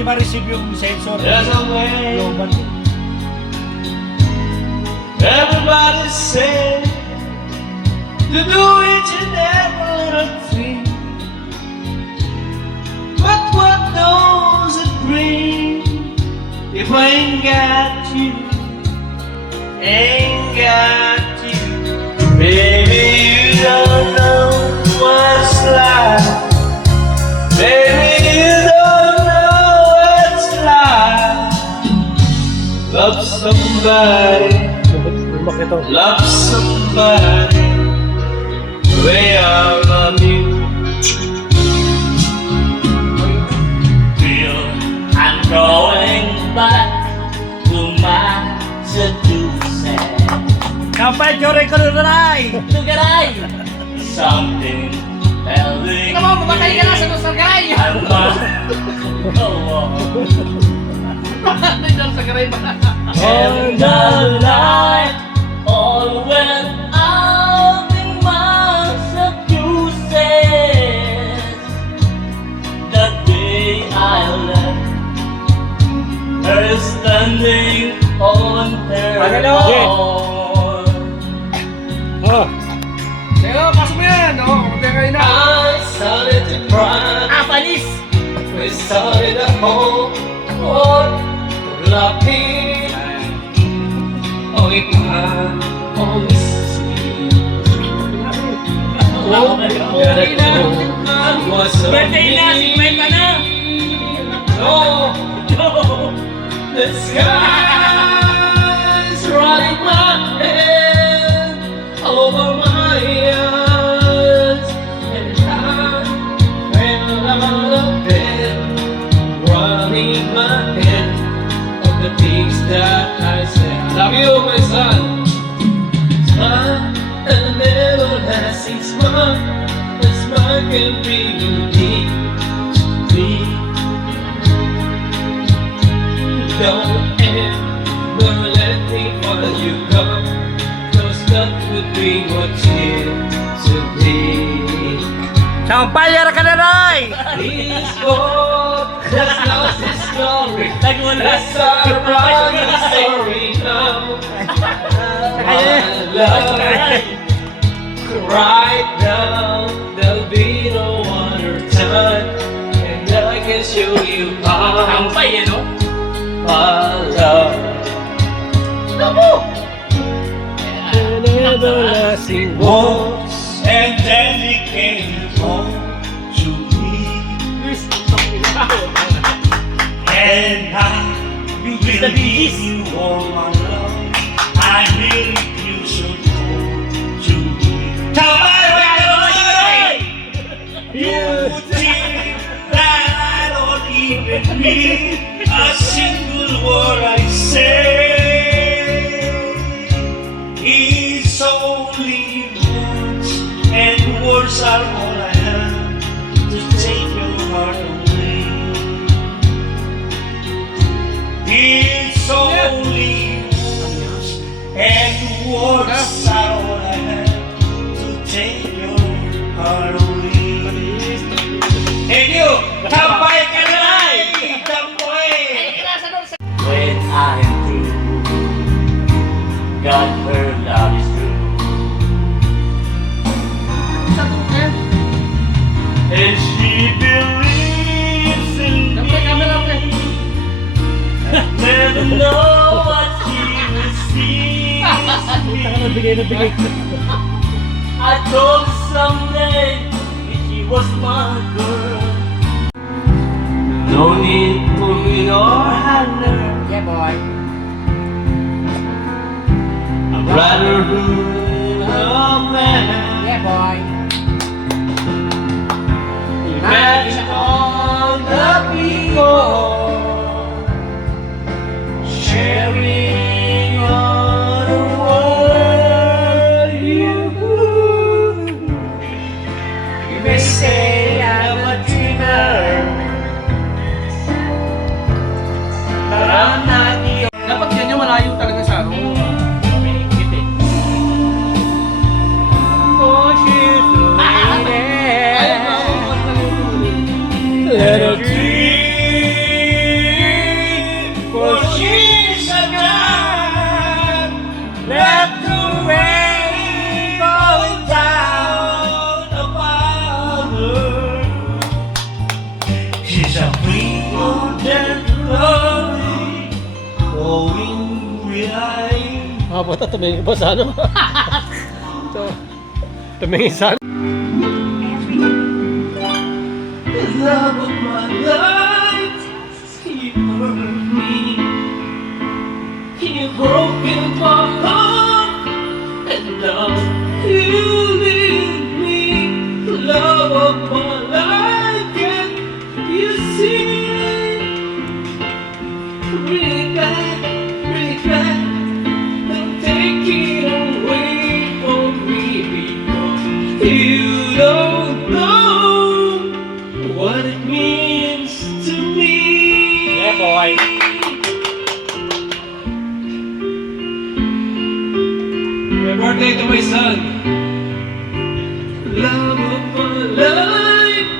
hindi ma-receive yung sensor. There's a way. Global. Everybody say to do each and every little thing, but what does it bring if I ain't got you? Ain't got you, baby. You don't know what's life. Baby, you don't know what's life. Love somebody. Love somebody the way I love you. Feel I'm going back to my seducing. Kampay, Jory ko na rin! Garay! Something telling Ikaw mo, mamatay ka na sa Diyos sa garay! I must go on. Mamatay ka sa garay ba? And the light all went out in Massachusetts. That day I left her standing on her lawn. Oh. Sige, pasok mo yan! Oo, mamatay kayo na! I started to cry. Panis! We started a whole world laughing. Oh, if I only see. Oh, Okay na. was a Birthday na! 50 na! No, the sky's running my head over my eyes, and I fell out of bed, running my head of the things that I said. Love you, my son. Smile and everlasting smile. A smile can be unique to me. Don't ever let me find you come, 'cause that would be what you to be. Kampay, yara ka na rin! This boat has lost its glory. Nagwala! Let's run the story now. My love, right now there'll be no other time, and I can show you how. Kampay, ano? My love. An everlasting Walks and dedicated home to me, and I will give you all my love. I really feel so cold to me. Come on, you think that I don't even mean a single word I say. It's only words, and words are all I have to take your heart away. It's only words, and words are all I have to take your heart away. Thank you! Kampay ka na rin! Kampay! When I am through, God, her love is true. And she believes in me. Never know what she will see. I told her someday if she was my girl. No need for me or her. Yeah, boy. I'd rather be a man. Yeah, boy. Imagine all the people sharing all the world. You may say I'm a dreamer, but I'm not the Dapat ganyan malayo talaga sa ano. Let a dream Nakapunta, tumingin pa sa ano. So, tumingin sa ano. Love of my life, you hurt me. You broken my heart, and now you leave me. Love of my life, can you see? Regret, regret, don't take it away from me because you don't know what it means to me. Yeah, boy. Happy birthday to my son. Love of my life,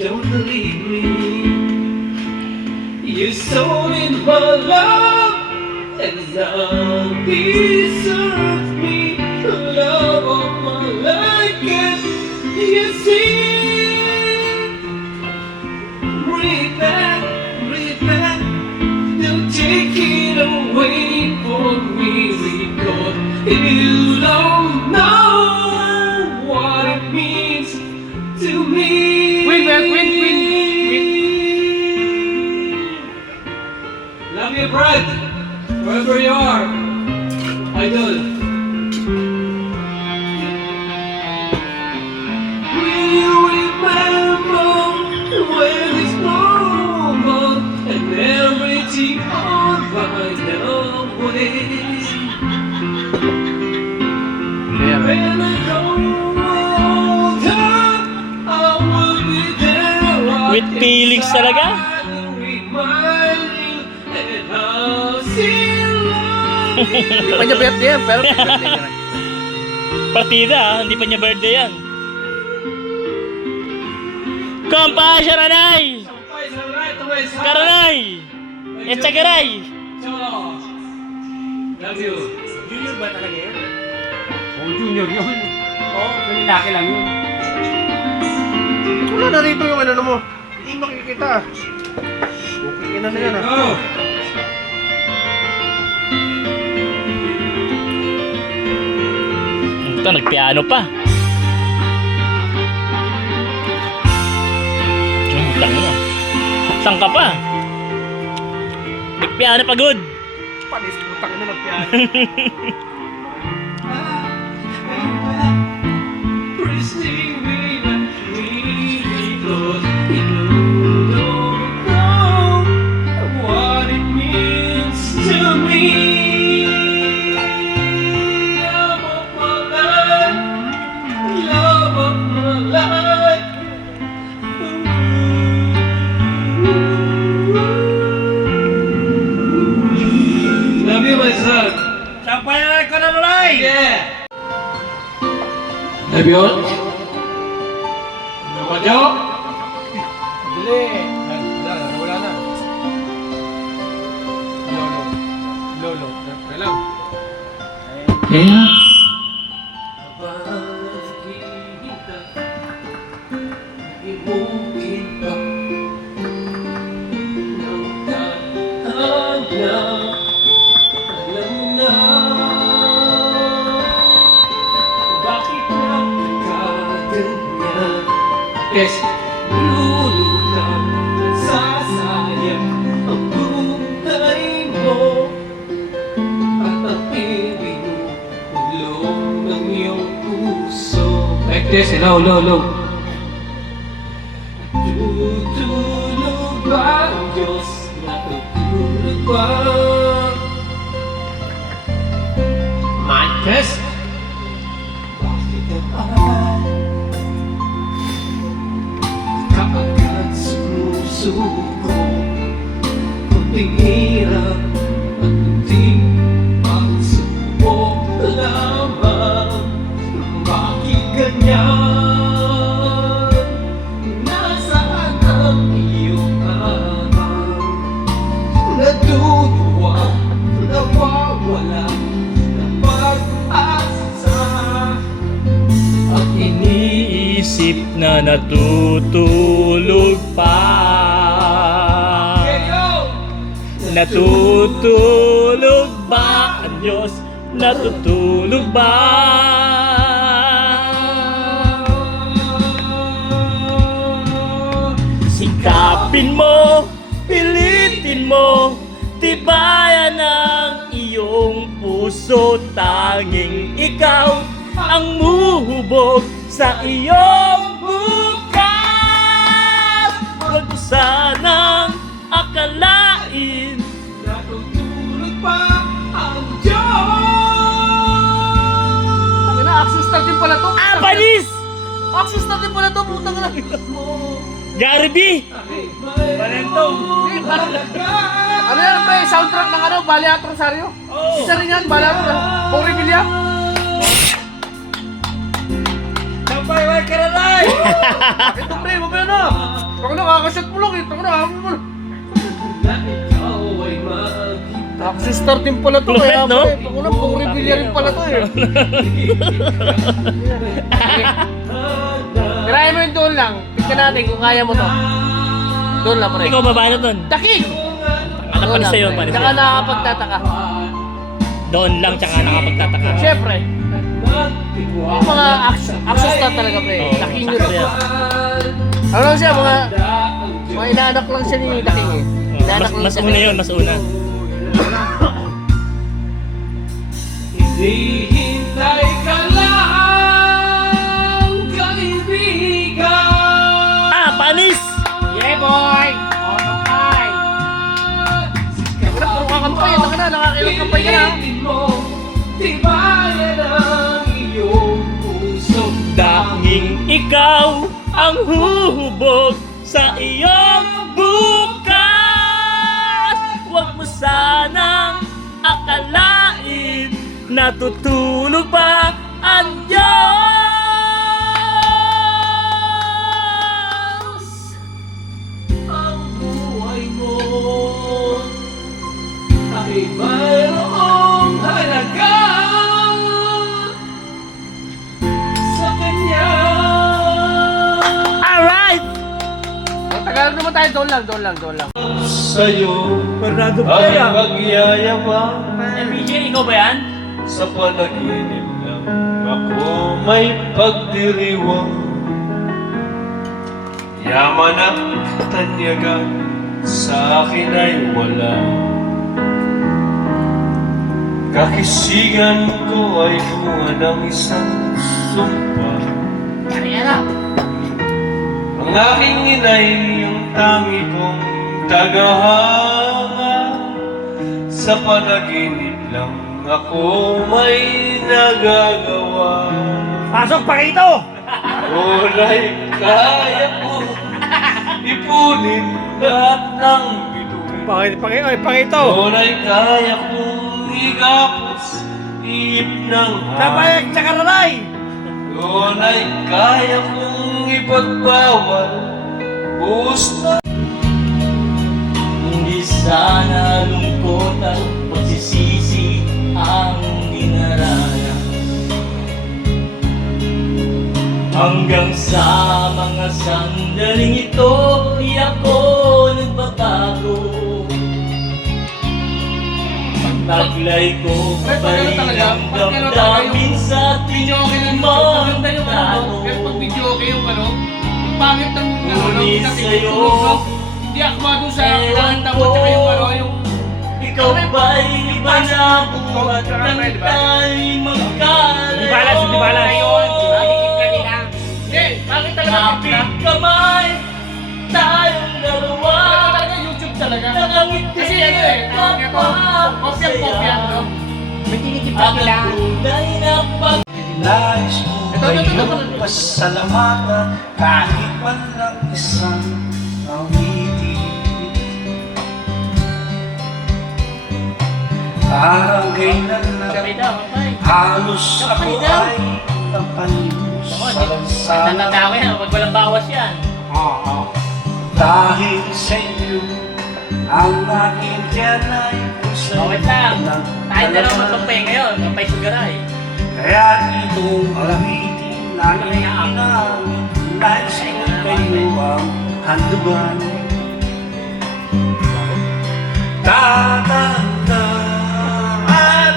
don't leave me. You sold in my love, and now deserve me. Love of my life, can you see? Breathe back, don't take it away from me because you don't know what it means to me. Win, man, win. Love you, Brad, wherever you are, idol. Will you remember when it's normal and everything alright now? When I go older, I will be there. With feelings talaga? Remind you and I'll still love you. Hindi pa niya birthday yan, pero birthday niya na. Partida hindi pa niya birthday yan. Kompasya Ranay! Sampay sa right to my side. Karanay! Etsagaray! Ciao. Love you. Junior ba talaga yun? Oo, junior yun. Oo, lalaki lang yun. Wala na rito yung ano mo. Hindi makikita. Okay na yan ah. Go. Ito, nagpiano pa. Tang na. Saan ka pa? Nagpiano pa good. Panis, putang na nagpiano. Please leave me back because you don't know what it means to me. Love of my life, love of my life. Love you, my son. Sampayan ka na nalay! Yeah. Lebion? Namadyo? Dali. Wala na. Lolo. Lang. Kaya? Pagkikita, ibukin pa ng tadhana. Alam mo na bakit nagkaganyan. Yes. Lulutang nagsasayang ang buhay mo at ang ibig mo ulong ng iyong puso. Like this, hello. Tutulog ba ang Diyos? Natutulog ba? Manches? Bakit ang kaagad sumusuko? Kunting hirap at kunting pagsubok lamang. Bakit ganyan? Nasaan ang iyong araw? Natutuwa, nawawala ng pag-asa. At Iniisip na natutulog pa. kayo Natutulog ba ang Diyos? natutulog ba? Sikapin mo, pilitin mo, tibayan ang iyong puso. Tanging ikaw ang muhubog sa iyong bukas. Huwag mo sanang akalain Natutulog pa ang Diyos. Tangina, access star din pala to. Panis! Access star din pala to, putang na. Gary B! Valentong. Ano yan, may soundtrack ng ano, Balya at Rosario? Isa rin yan, Balya at Pong Revilla. Sampay, may karalay! Ito pre, mamaya na. Pag nakakashot mo lang eh, pag nakakashot mo lang. Access star din pala to, Lupit, kaya no? pre, pag una, Pong Revilla rin pala to eh. Tirahin mo yung doon lang. Tignan natin kung kaya mo to. Doon lang pre. Ikaw babae na doon. Dakig! Ano pa sa'yo? Panis Tsaka sa'yo. nakakapagtataka. Doon lang tsaka nakapagtataka. Siyempre, yung mga access na talaga pre. Oo, Daking sakto yun. yan. Ano lang siya, mga inaanak lang siya ni Daking eh. Inaanak lang Mas siya. una yun, mas una. Hihintay ka lang, kaibigan. Panis! Yeah boy! Ono kay! Puro kakampay, taka na, nakakilang kampay ka na. Pilitin mo, tibayan ang iyong puso. Tanging ikaw ang huhubog sa iyong bukas. Huwag mo sanang akalain natutulog pa ang Diyos. Ang buhay mo ay mayroong halaga sa Kanya. Alright! Tagalog naman tayo, doon lang. Sa'yo Bernardo ay pagyayabang MPJ, ikaw ba yan? sa panaginip lang ako may pagdiriwang. Yaman at tanyaga sa akin ay wala. Kakisigan ko ay bunga ng isang sumpa. Ang aking inay yung tangi kong tagahanga. Sa panaginip lang ako may nagagawa. Pasok pa rito! Kulay kaya ko ipunin lahat ng bituin. Pakito! Kulay kaya kong igapos iip ng hangin. sa karalay! Kulay kaya kong ipagbawal gusto. Hindi sana lungkot at pagsisisi ang dinaranas. Hanggang sa mga sandaling ito, di ako nagbabago. Pagtaglay ko pa rin ang damdamin sa ating Maganda yung ano, magtago. pero pag video okay yung ano, ang pangit ng ano, Ngunit natin sa'yo, yung tulog, no? Hindi akma doon sa kanta mo, tsaka yung ano, yung... Ikaw ba'y iba na buhat ng tayo'y magkalayo? Di balas. Hindi, bakit talaga Kapit kita? kamay, tayong dalawa. Talaga YouTube talaga. Nakangiti Kasi ano eh, tawag ito, kopya, no? May tinikip Ang tunay na pag... Nais ko Ito. kayong pasalamatan kahit man lang isang awitin. Parang kailan na halos ako ay napalimos sa lansangan. Tatanda ko yan, pag walang bawas yan. Dahil sa inyo, ang aking tiyan ay kusay Okay lang. Tayo na lang magpampay ngayon, magpay sugaray. Kaya itong awitin na inaangin, nais ko kayo ang handugan. Tatanda at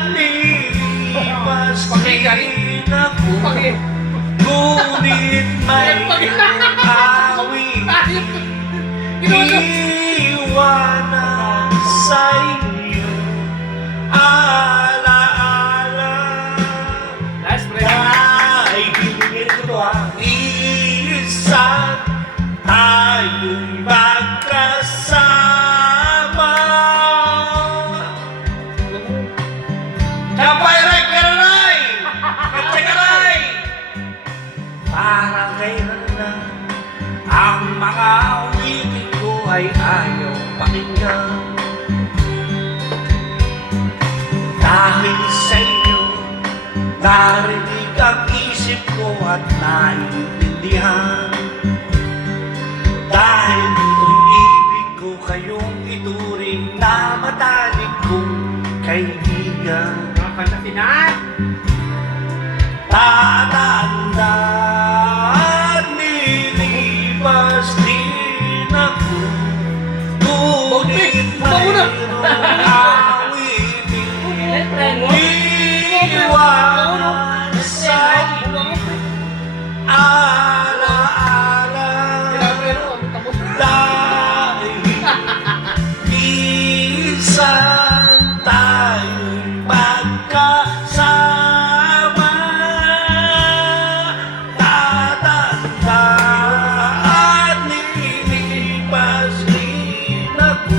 sa iyo alaala. Last break. Dahil isa tayo'y magkasama. Kapay-ray-karay! Katsagaray! Para kailan na ang mga awitin ko ay ayaw pakinggan. Dahil sa iyo, narinig ang isip ko at naiintindihan. Dahil dito'y ibig ko kayong ituring na matalik kong kaibigan. Tatandaan nilipas din ako, ngunit mayroong awitin iwan sa'yo alaala. Dahil minsan tayo'y magkasama. Tatandaan nilipas din ako,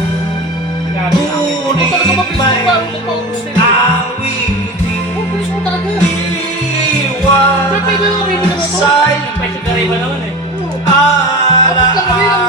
ngunit mayroong awitin iwan sa'yo Pwede ka rin ba naman eh? alaala.